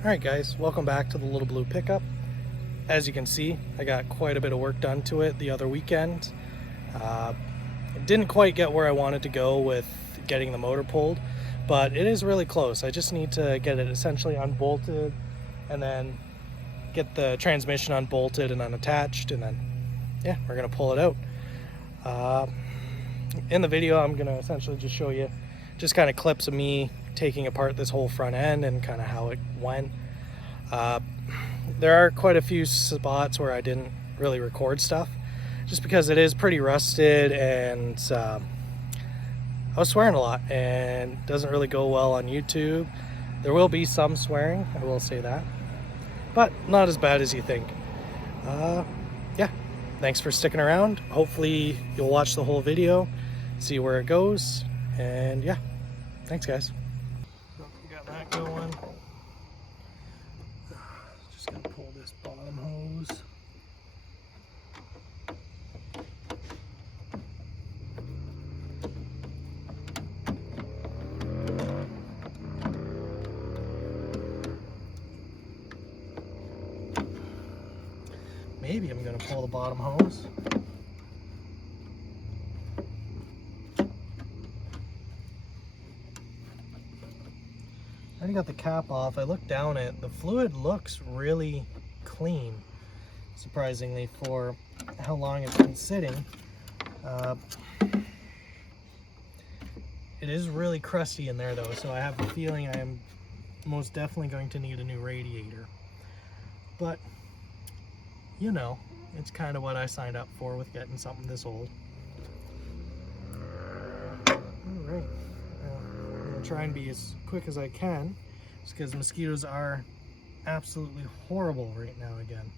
Alright guys, welcome back to the Little Blue pickup. As you can see, I got quite a bit of work done to it the other weekend. It didn't quite get where I wanted to go with getting the motor pulled, but it is really close. I just need to get it essentially unbolted and then get the transmission unbolted and unattached, and then yeah, we're gonna pull it out. In the video, I'm gonna essentially just show you just kind of clips of me taking apart this whole front end and kind of how it went. There are quite a few spots where I didn't really record stuff just because it is pretty rusted, and I was swearing a lot and it doesn't really go well on YouTube. There will be some swearing, I will say that, but not as bad as you think. Yeah, thanks for sticking around. Hopefully you'll watch the whole video, see where it goes, and yeah, thanks guys. So we got that going. Just gonna pull this bottom hose. Maybe I'm gonna pull the bottom hose. I already got the cap off. I looked down it. The fluid looks really clean, surprisingly, for how long it's been sitting. It is really crusty in there though, so I have a feeling I am most definitely going to need a new radiator. But, you know, it's kind of what I signed up for with getting something this old. Alright. I'm going to try and be as quick as I can, just because mosquitoes are absolutely horrible right now again.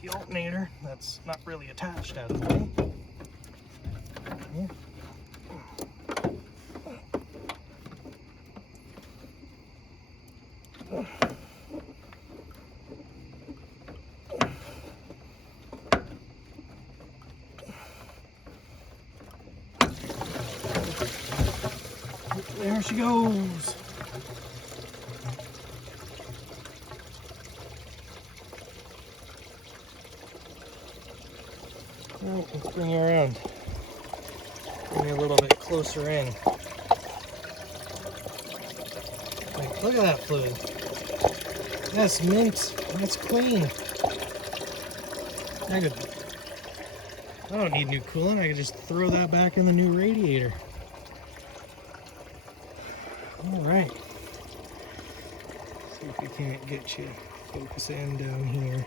The alternator that's not really attached out of the way. Yeah. There she goes. Well, let's bring you around. Bring you a little bit closer in. Like, look at that fluid. That's mint. That's clean. I don't need new coolant. I can just throw that back in the new radiator. All right. See if we can't get you focus in down here.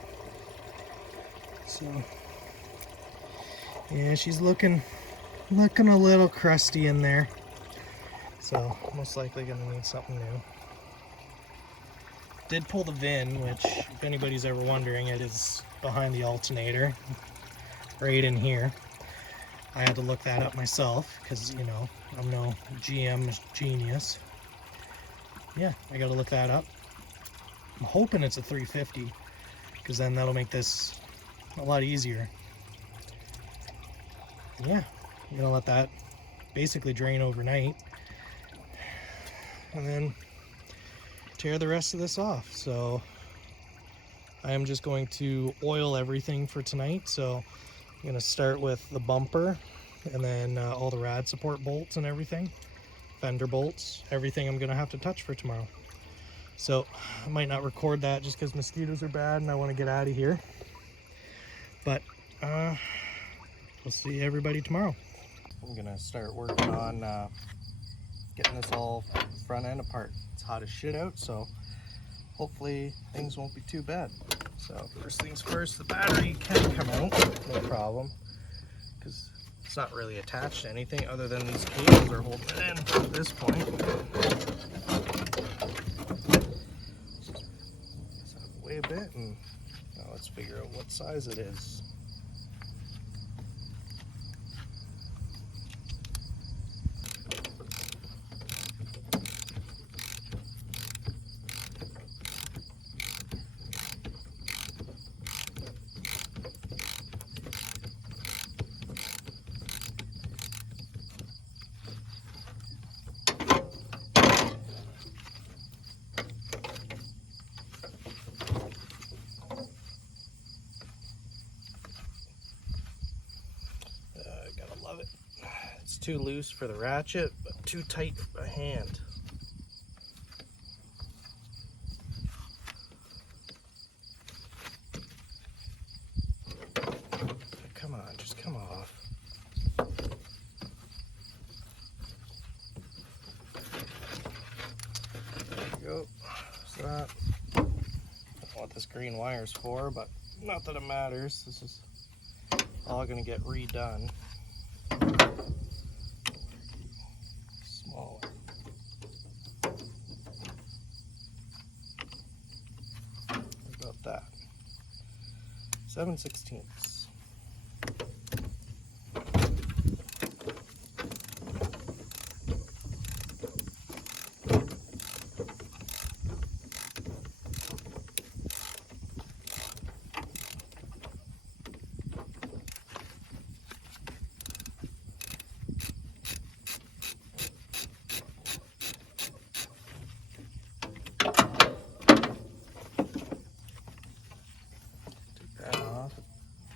So. Yeah, she's looking a little crusty in there, so most likely gonna need something new. Did pull the VIN, which, if anybody's ever wondering, it is behind the alternator, right in here. I had to look that up myself because, you know, I'm no GM genius. Yeah, I gotta look that up. I'm hoping it's a 350, because then that'll make this a lot easier. Yeah, I'm gonna let that basically drain overnight and then tear the rest of this off. So I am just going to oil everything for tonight. So I'm gonna start with the bumper, and then all the rad support bolts and everything, fender bolts, everything I'm gonna have to touch for tomorrow. So I might not record that just because mosquitoes are bad and I want to get out of here, but we'll see everybody tomorrow. I'm gonna start working on getting this all front end apart. It's hot as shit out, so hopefully things won't be too bad. So first things first, the battery can come out, no problem, because it's not really attached to anything other than these cables are holding it in at this point. So weigh a bit, and no, it's figure out what size it is. Gotta love it. It's too loose for the ratchet, but too tight for my hand. Come on, just come off. There you go. So that. I don't know what this green wire's for, but not that it matters. This is all gonna get redone. Smaller. What about that? 7/16.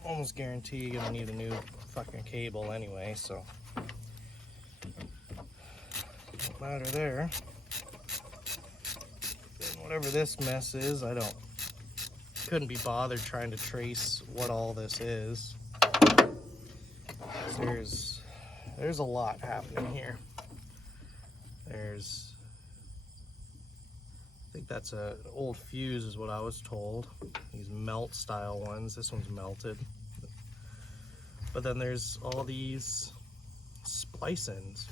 Almost guarantee you're gonna need a new fucking cable anyway, so no matter there. And whatever this mess is, couldn't be bothered trying to trace what all this is. There's a lot happening here. I think that's an old fuse is what I was told. These melt style ones. This one's melted. But then there's all these splicings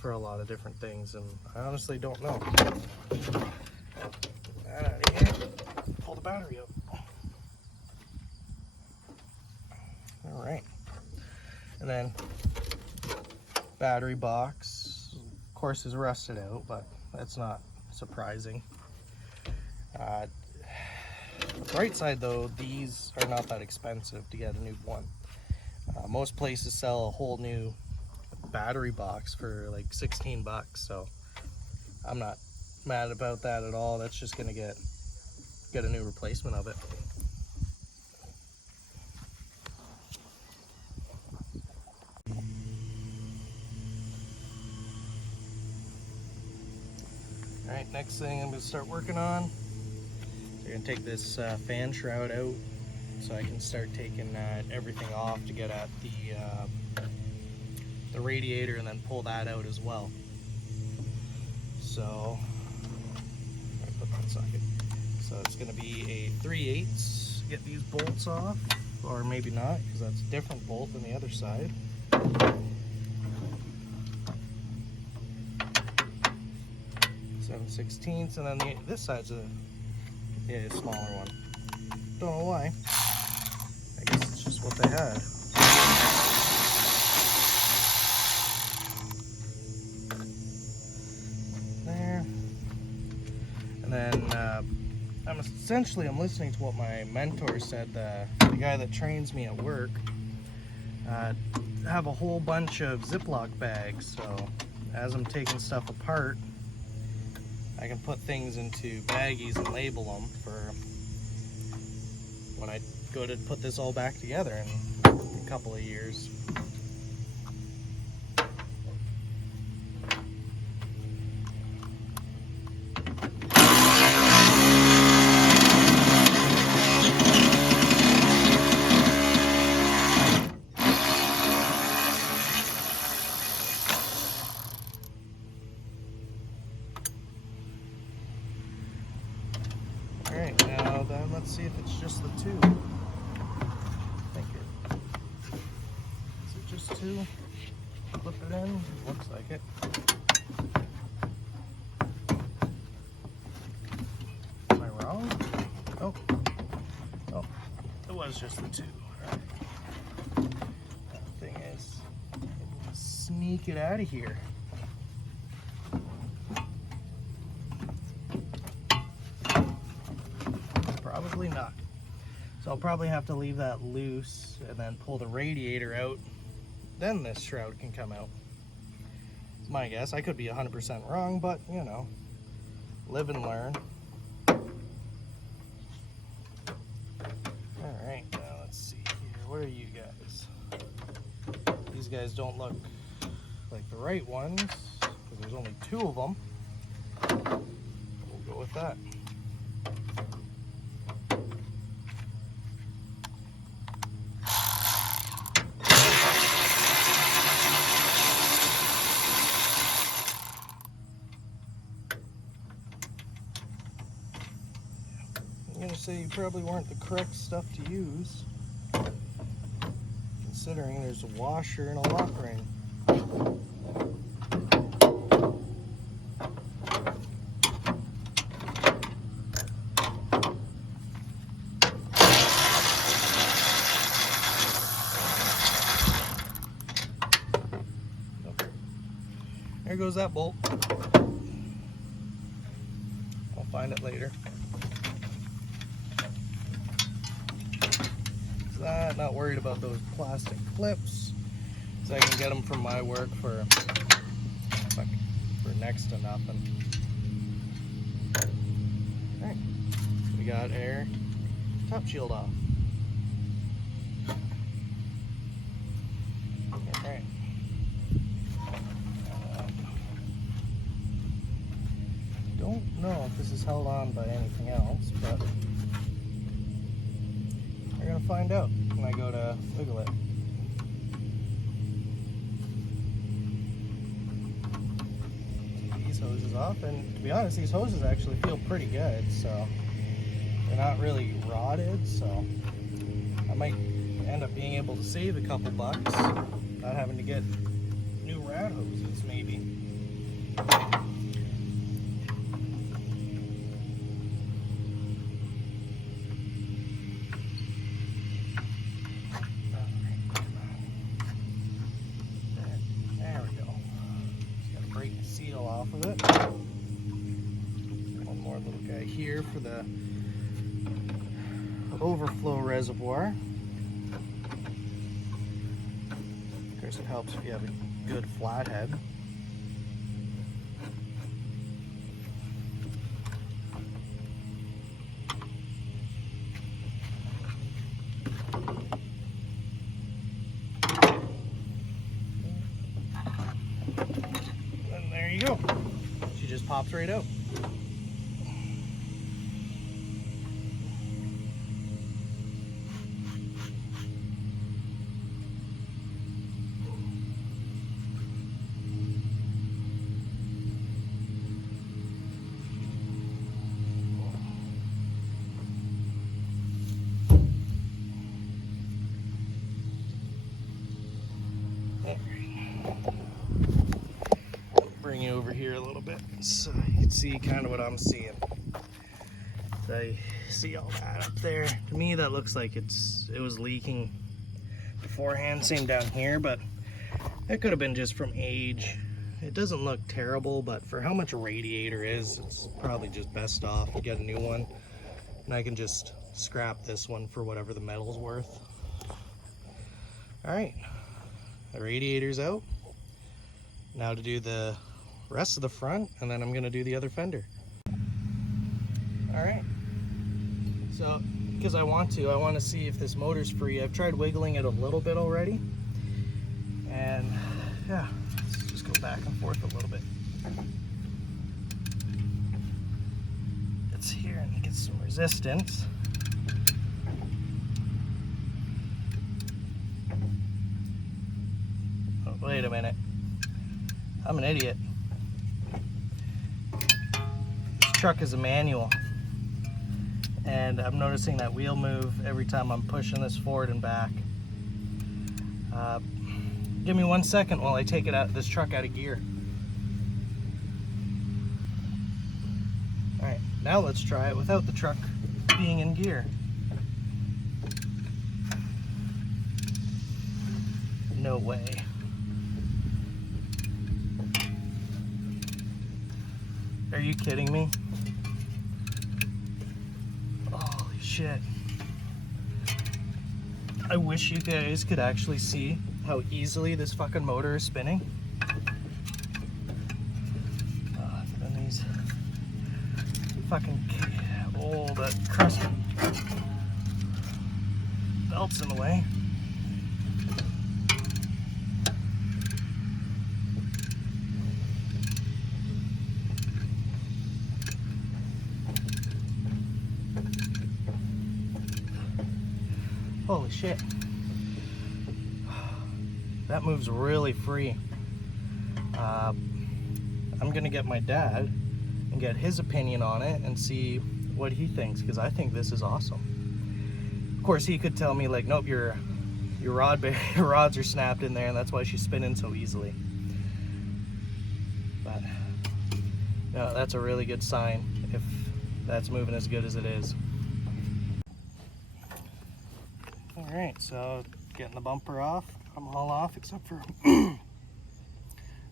for a lot of different things, and I honestly don't know. Get that out of here. Pull the battery up. All right. And then battery box, of course, is rusted out, but that's not surprising. The bright side though, these are not that expensive to get a new one. Most places sell a whole new battery box for like 16 bucks, so I'm not mad about that at all. That's just gonna get a new replacement of it. All right, next thing I'm gonna start working on, we're gonna take this fan shroud out so I can start taking everything off to get at the radiator and then pull that out as well. So, I put that socket. So it's gonna be a 3/8 get these bolts off, or maybe not, because that's a different bolt than the other side. 7/16, and then this side's a smaller one. Don't know why. I guess it's just what they had. There. And then I'm listening to what my mentor said, the guy that trains me at work. Have a whole bunch of Ziploc bags, so as I'm taking stuff apart, I can put things into baggies and label them for when I go to put this all back together in a couple of years. Alright, now then let's see if it's just the two. I think is it just two? Flip it in, looks like it. Am I wrong? Oh, was just the two. That thing is, sneak it out of here. Probably not. So I'll probably have to leave that loose and then pull the radiator out. Then this shroud can come out. It's my guess. I could be 100% wrong, but you know, live and learn. Alright, now let's see here. What are you guys? These guys don't look like the right ones, because there's only two of them. We'll go with that. I'm going to say you probably weren't the correct stuff to use, considering there's a washer and a lock ring. There goes that bolt. I'll find it later. Not worried about those plastic clips, so I can get them from my work for next to nothing. Alright, we got our top shield off. Alright. Don't know if this is held on by anything else, but we're gonna find out when I go to wiggle it. Take these hoses off, and to be honest, these hoses actually feel pretty good, so they're not really rotted, so I might end up being able to save a couple bucks, not having to get new rat hoses maybe. Off of it. One more little guy here for the overflow reservoir. Of course, it helps if you have a good flathead. There you go. She just pops right out. Bring you over here a little bit so you can see kind of what I'm seeing. So I see all that up there. To me, that looks like it was leaking beforehand. Same down here, but that could have been just from age. It doesn't look terrible, but for how much a radiator is, it's probably just best off to get a new one. And I can just scrap this one for whatever the metal's worth. All right, the radiator's out. Now to do the rest of the front, and then I'm gonna do the other fender. All right, so because I want to see if this motor's free. I've tried wiggling it a little bit already, and yeah, let's just go back and forth a little bit. It's here and get some resistance. Oh, wait a minute, I'm an idiot. This truck is a manual, and I'm noticing that wheel move every time I'm pushing this forward and back. Give me 1 second while I take this truck out of gear. All right, now let's try it without the truck being in gear. No way. Are you kidding me? Holy shit. I wish you guys could actually see how easily this fucking motor is spinning. And these fucking old crusted belts in the way. Holy shit. That moves really free. I'm gonna get my dad and get his opinion on it and see what he thinks, because I think this is awesome. Of course, he could tell me like, nope, your rods are snapped in there and that's why she's spinning so easily. But no, that's a really good sign if that's moving as good as it is. Alright, so getting the bumper off. I'm all off except for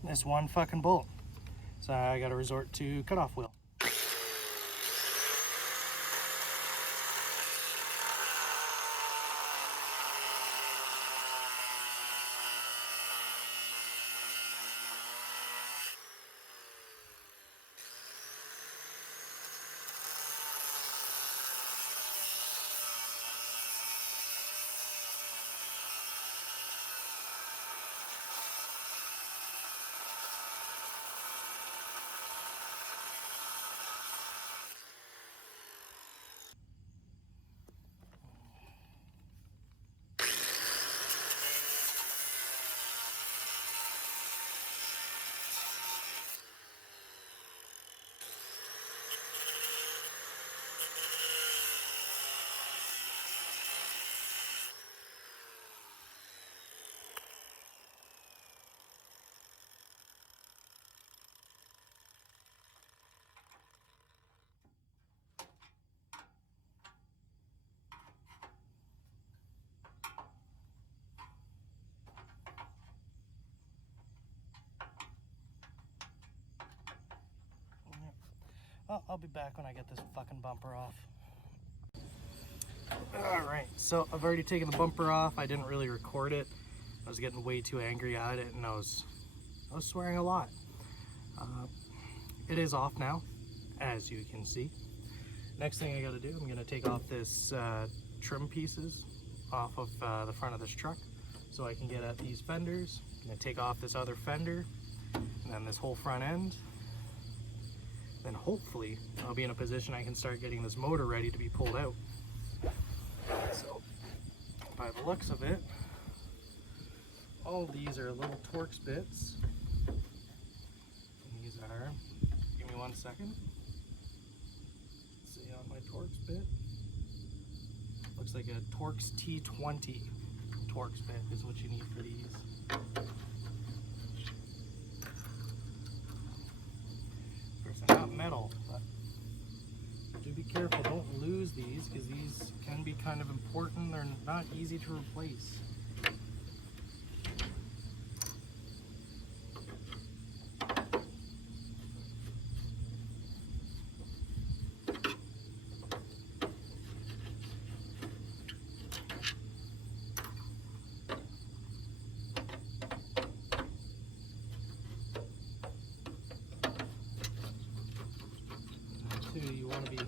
this one fucking bolt. So I gotta resort to cutoff wheel. Oh, I'll be back when I get this fucking bumper off. Alright, so I've already taken the bumper off. I didn't really record it. I was getting way too angry at it and I was swearing a lot. It is off now, as you can see. Next thing I gotta do, I'm gonna take off this trim pieces off of the front of this truck so I can get at these fenders. I'm gonna take off this other fender and then this whole front end. Then hopefully I'll be in a position I can start getting this motor ready to be pulled out. So by the looks of it, all these are little Torx bits. And these are, give me 1 second. Let's see on my Torx bit. Looks like a Torx T20 Torx bit is what you need for these. They're not metal, but do be careful, don't lose these because these can be kind of important. They're not easy to replace. You want to be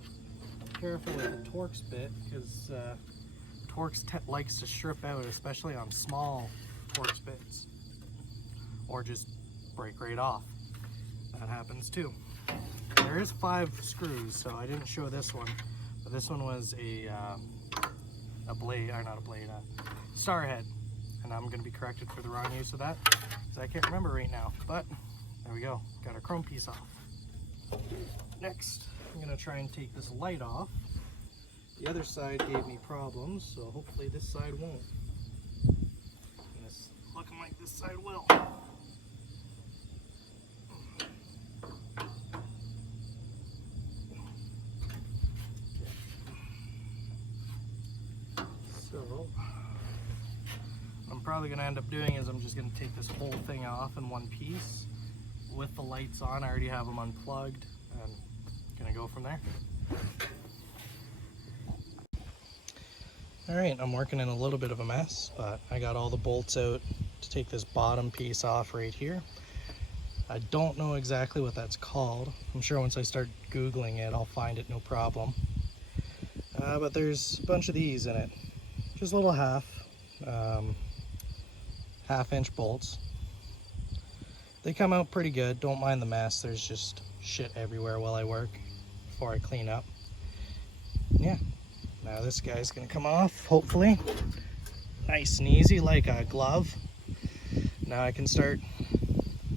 careful with the Torx bit because Torx likes to strip out, especially on small Torx bits, or just break right off. That happens too. There is 5 screws, so I didn't show this one, but this one was a blade, or not a blade, a star head, and I'm going to be corrected for the wrong use of that because I can't remember right now. But there we go, got a chrome piece off. Next, I'm going to try and take this light off. The other side gave me problems, so hopefully this side won't. And it's looking like this side will. So, I'm probably going to end up doing is I'm just going to take this whole thing off in one piece with the lights on. I already have them unplugged, and going to go from there. Alright, I'm working in a little bit of a mess, but I got all the bolts out to take this bottom piece off right here. I don't know exactly what that's called. I'm sure once I start Googling it, I'll find it no problem. But there's a bunch of these in it. Just little half-inch bolts. They come out pretty good. Don't mind the mess. There's just shit everywhere while I work before I clean up. Yeah. Now this guy's gonna come off, hopefully. Nice and easy, like a glove. Now I can start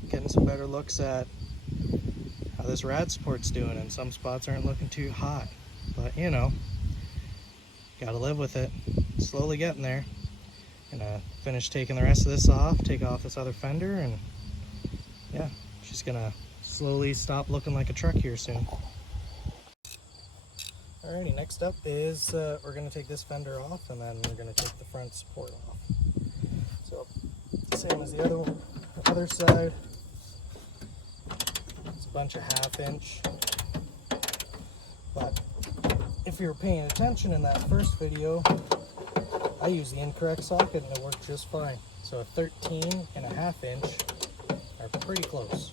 getting some better looks at how this rad support's doing, and some spots aren't looking too hot. But you know, gotta live with it. Slowly getting there. Gonna finish taking the rest of this off, take off this other fender, and yeah, she's gonna slowly stop looking like a truck here soon. Alrighty, next up is we're going to take this fender off, and then we're going to take the front support off. So, same as the other side. It's a bunch of half-inch. But if you were paying attention in that first video, I used the incorrect socket and it worked just fine. So a 13.5 inch are pretty close.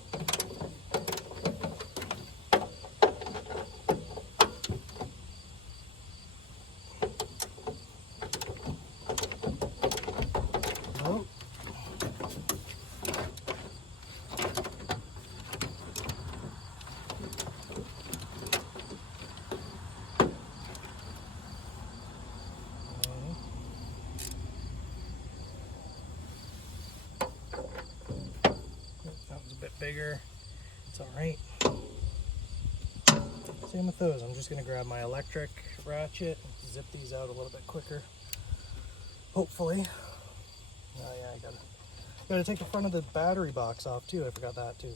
That was a bit bigger. It's alright. Same with those. I'm just going to grab my electric ratchet, zip these out a little bit quicker. Hopefully. Oh yeah, I gotta take the front of the battery box off too. I forgot that too.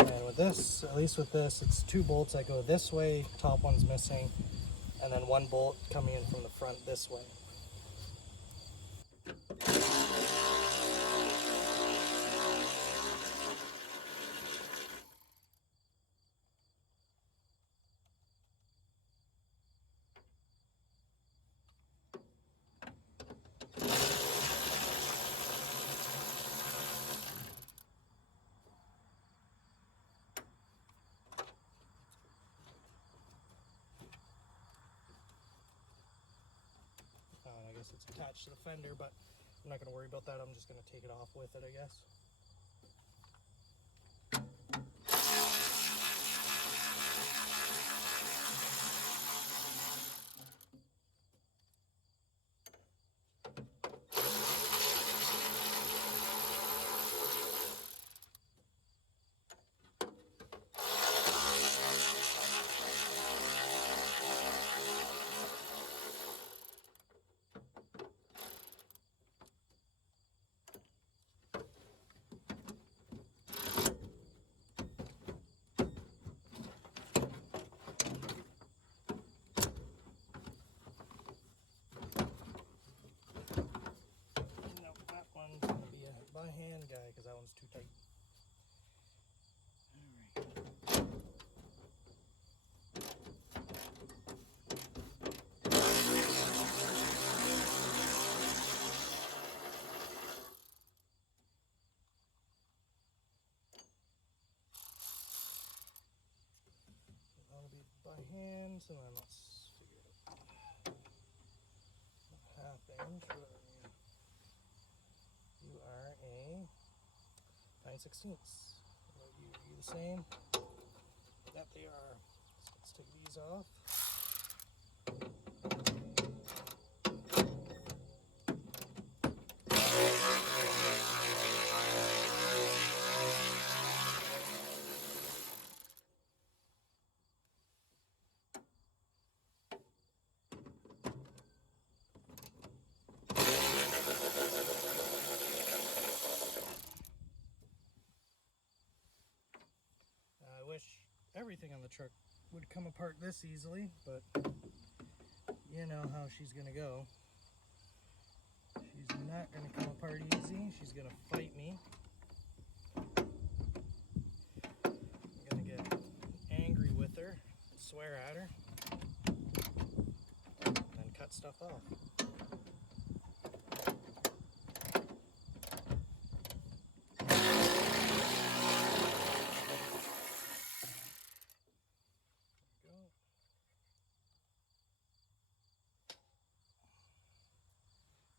And with this, at least with this, it's 2 bolts that go this way, top one's missing, and then 1 bolt coming in from the front this way. I guess it's attached to the fender, but I'm not going to worry about that. I'm just going to take it off with it, I guess. One's going to be a by hand guy because that one's too tight. That'll be by hand, so then let's figure it out. 1/2 inch, what are you? You are a 9/16. Are you the same? Yep, they are. So let's take these off. I wish everything on the truck would come apart this easily, but you know how she's gonna go. She's not gonna come apart easy. She's gonna fight me. I'm gonna get angry with her, swear at her, and then cut stuff off.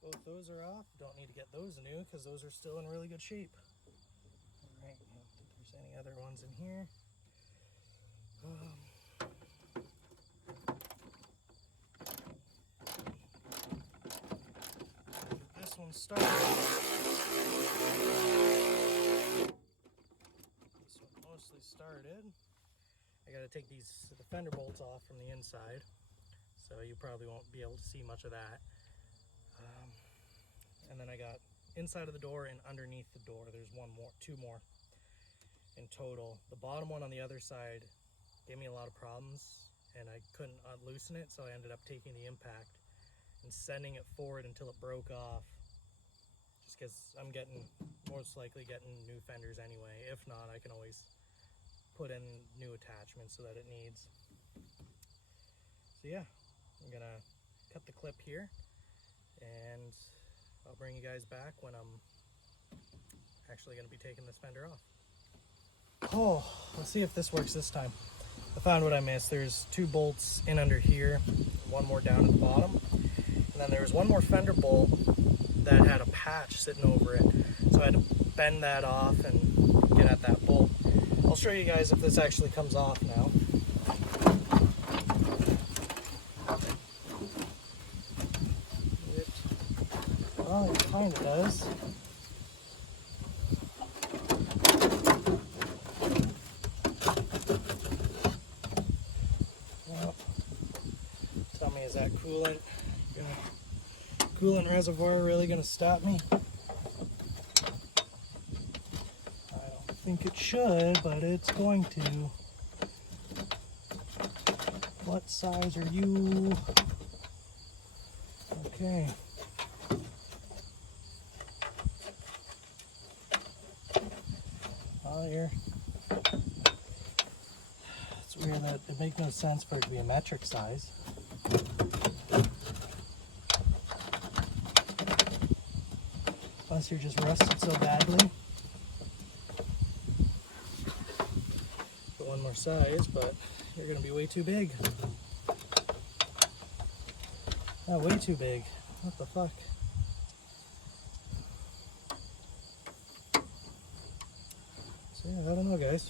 Both those are off. Don't need to get those new because those are still in really good shape. Alright, I don't think there's any other ones in here. This one started. This one mostly started. I gotta take the fender bolts off from the inside, so you probably won't be able to see much of that. And then I got inside of the door and underneath the door. There's two more in total. The bottom one on the other side gave me a lot of problems, and I couldn't loosen it, so I ended up taking the impact and sending it forward until it broke off. Just because I'm most likely getting new fenders anyway. If not, I can always put in new attachments so that it needs. So yeah, I'm gonna cut the clip here, and I'll bring you guys back when I'm actually going to be taking this fender off. Oh, let's see if this works this time. I found what I missed. There's 2 bolts in under here, one more down at the bottom, and then there was one more fender bolt that had a patch sitting over it. So I had to bend that off and get at that bolt. I'll show you guys if this actually comes off now. Well, it kind of does. Well, tell me, is that coolant? Coolant reservoir really gonna stop me? I don't think it should, but it's going to. What size are you? Okay. Here. It's weird that it makes no sense for it to be a metric size. Unless you're just rusted so badly. Put one more size, but you're gonna be way too big. Oh, way too big. What the fuck? Yeah, I don't know, guys.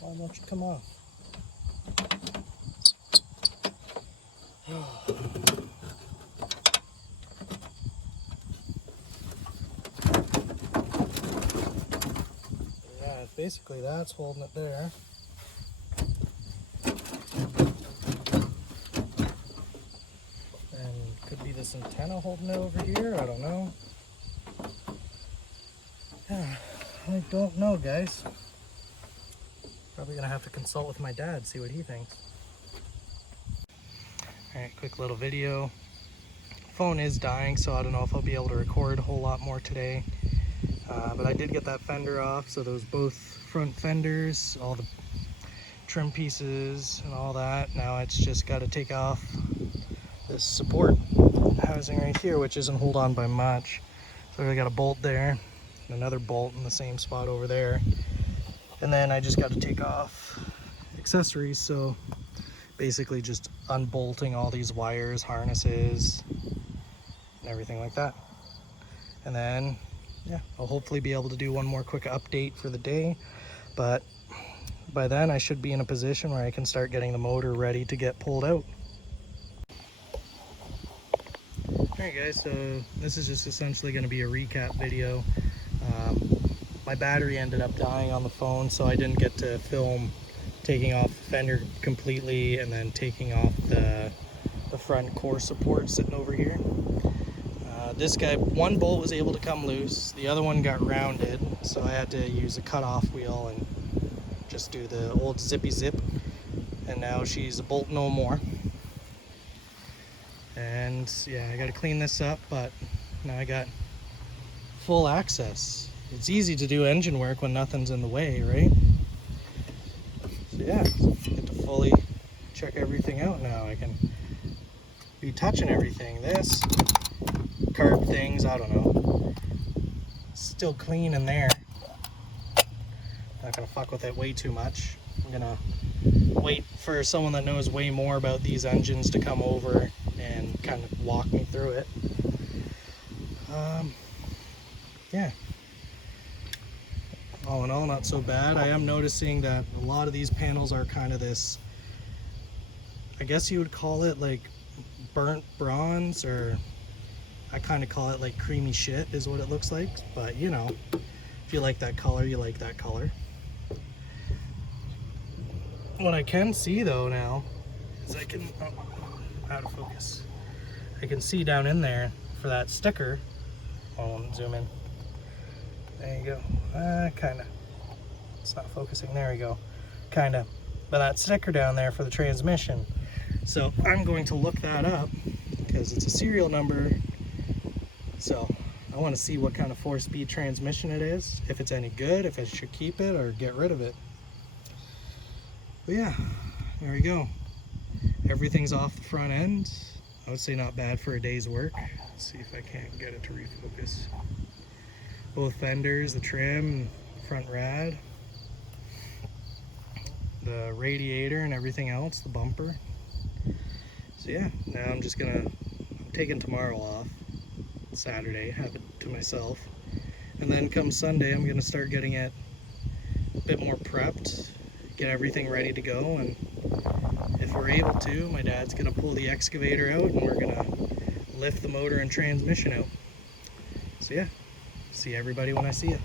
Why won't you come off? Yeah, basically that's holding it there. And could be this antenna holding it over here, I don't know. I don't know, guys. Probably gonna have to consult with my dad, see what he thinks. Alright, quick little video. Phone is dying, so I don't know if I'll be able to record a whole lot more today. But I did get that fender off, so those both front fenders, all the trim pieces and all that. Now it's just got to take off this support housing right here, which isn't hold on by much. So I got a bolt there. Another bolt in the same spot over there, and then I just got to take off accessories, so basically just unbolting all these wires, harnesses, and everything like that. And then yeah, I'll hopefully be able to do one more quick update for the day, but by then I should be in a position where I can start getting the motor ready to get pulled out. Alright guys, so this is just essentially going to be a recap video. My battery ended up dying on the phone, so I didn't get to film taking off the fender completely and then taking off the front core support sitting over here. This guy, one bolt was able to come loose, the other one got rounded, so I had to use a cutoff wheel and just do the old zippy zip, and now she's a bolt no more. And yeah, I gotta clean this up, but now I got full access. It's easy to do engine work when nothing's in the way, right? So yeah, get to fully check everything out now. I can be touching everything. This carb things, I don't know, still clean in there. Not gonna fuck with it way too much. I'm gonna wait for someone that knows way more about these engines to come over and kind of walk me through it. Yeah, all in all, not so bad. I am noticing that a lot of these panels are kind of this, I guess you would call it like burnt bronze, or I kind of call it like creamy shit is what it looks like. But you know, if you like that color, you like that color. What I can see though now is I can, out of focus, I can see down in there for that sticker. I'll zoom in. There you go. Kind of. It's not focusing. There we go. Kind of. But that sticker down there for the transmission. So I'm going to look that up because it's a serial number. So I want to see what kind of 4-speed transmission it is. If it's any good, if I should keep it or get rid of it. But yeah, there we go. Everything's off the front end. I would say not bad for a day's work. Let's see if I can't get it to refocus. Both fenders, the trim, front rad, the radiator and everything else, the bumper. So yeah, now I'm taking tomorrow off, Saturday, have it to myself. And then come Sunday, I'm gonna start getting it a bit more prepped, get everything ready to go. And if we're able to, my dad's gonna pull the excavator out and we're gonna lift the motor and transmission out. So yeah, see everybody when I see you.